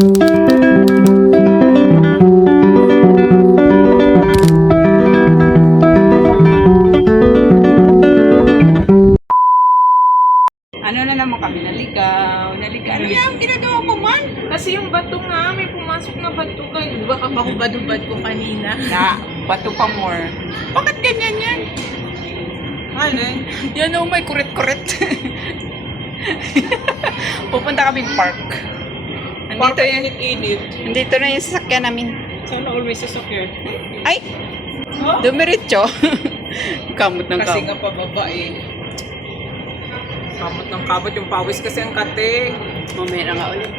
Ano na naman kami, naligaw. Ano yan, ginagawa mo man? Kasi yung bato nga, may pumasok na bato ka. Di ba kapakubad-ubad ko kanina? Na, bato pa more. Bakit ganyan yan? Ano? Yan o, may kurit-kurit. Pupunta kaming park. Nandito yan. Init-init. Nandito na yung sasakyan namin. Sana always sasakyan. Ay! Dumiretso. Kamot ng Kasi kamot. nga pababa eh. Kamot ng kabot yung pawis kasi ang kate. Mamaya na nga ulit.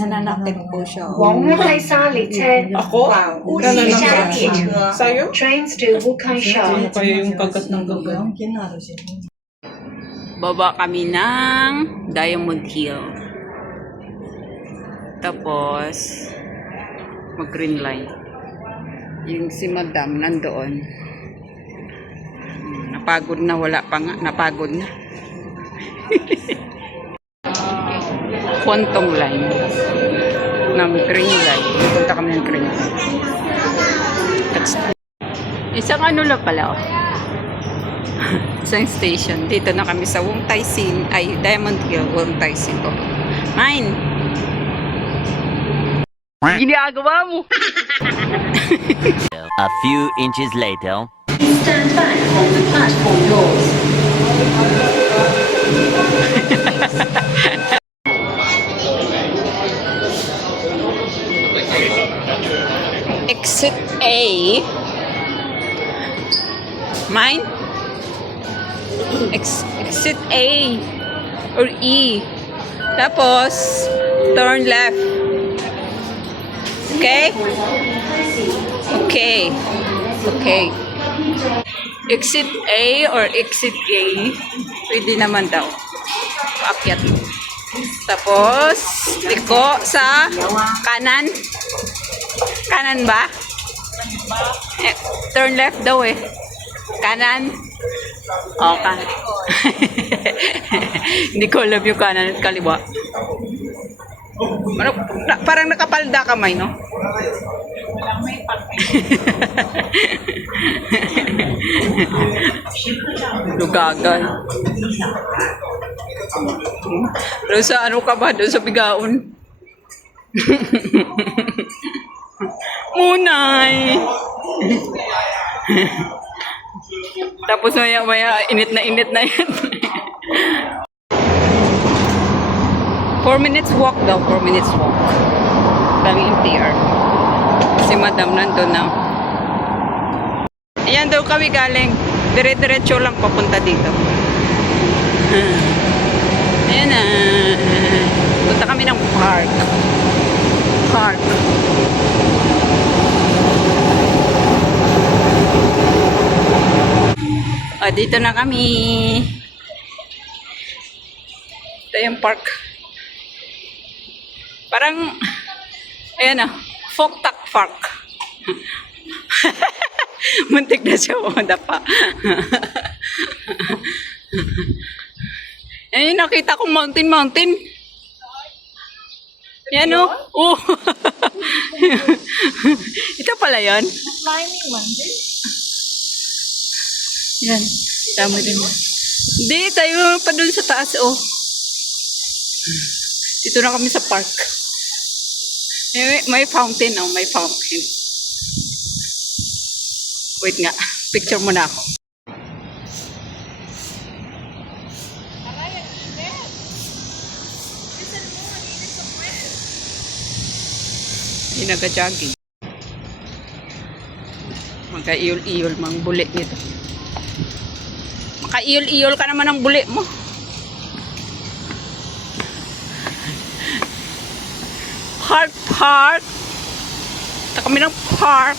Nananakit po siya. 往乌来沙里车 Ako? 往乌溪山列车 Sa'yo?，trains to Wukansha。 Ano kaya yung kagat ng gagat? Baba kami ng Diamond Hill. Tapos, mag-green line. Yung si Madam nandoon. Napagod na, wala pa nga. Napagod na. Quantum line. Ng green line. Punta kami ng green line. Isang ano lang pala, oh. Isang station. Dito na kami sa Wong Tai Sin. Ay, Diamond Hill, Wong Tai Sin. Oh. Mine! Ginagawa mo! A few inches later. Stand back on the platform doors. Exit A. Mine? Exit A or E. Tapos, turn left. Okay? Okay. Okay. Exit A or exit A. Pwede naman daw. Paakyat. Tapos, liko sa kanan. Kanan ba? Eh, turn left daw eh. Kanan. O, kanan. Hindi ko alam yung kanan at kaliwa. Ano, parang nakapalda kamay, no? Lugagan. Doon sa ano ka ba? Doon sa bigaon. Munay! Tapos maya init na yan. 4 minutes walk daw, 4 minutes walk. Kami MTR. Si Madam nandun na. Ayan daw kami galing. Dire-diretso lang papunta dito. Ayan na. Punta kami ng park. Park. O, dito na kami. Ito yung park. Parang, ayan na, Foktak Park. Muntik na siya dapa. Ayan, nakita kong mountain. Yan o. Oh. Ito pala yan. Climbing mountain? Yan. Dami din. Hindi, tayo pa dun sa taas, oh. Dito na kami sa park. May fountain, oh. May fountain. Wait nga. Picture muna ako. Hindi nag-jogging. Magka-iyol-iyol mang buli nito. Maka-iyol-iyol ka naman ng buli mo. Park. Ito kami ng park.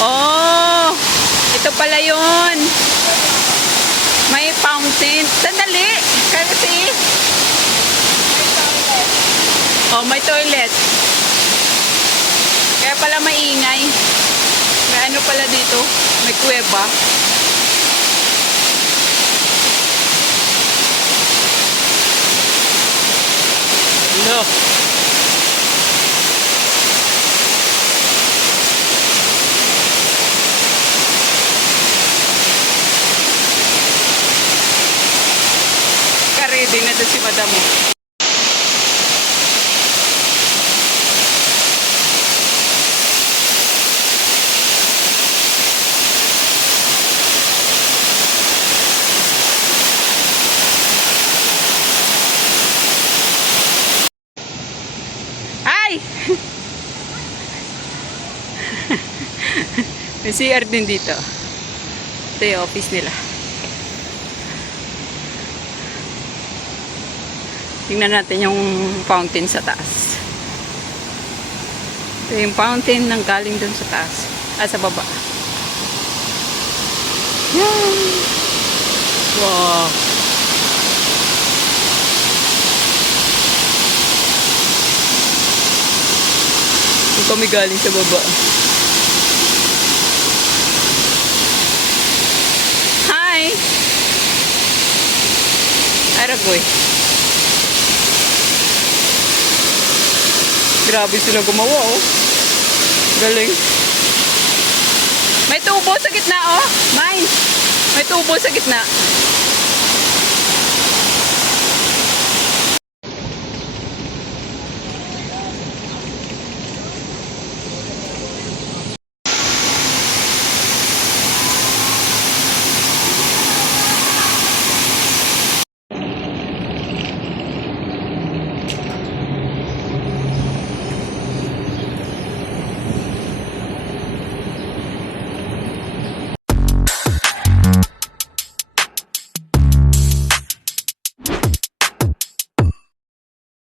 Oh, ito pala yun. May fountain. Sandali. Kasi, oh, may toilet. Kaya pala maingay. May ano pala dito. May kuweba. No. Ka-ready na to si madam mo. Ay! May CR din dito. Ito yung office nila. Tingnan natin yung fountain sa taas. Ito yung fountain nang galing dun sa taas. Sa baba. Yan! Wow! Ito kami galing sa baba. Hi! Aragoy. Grabe sila gumawa, oh. Galing. May tubo sa gitna, oh. Mine. May tubo sa gitna.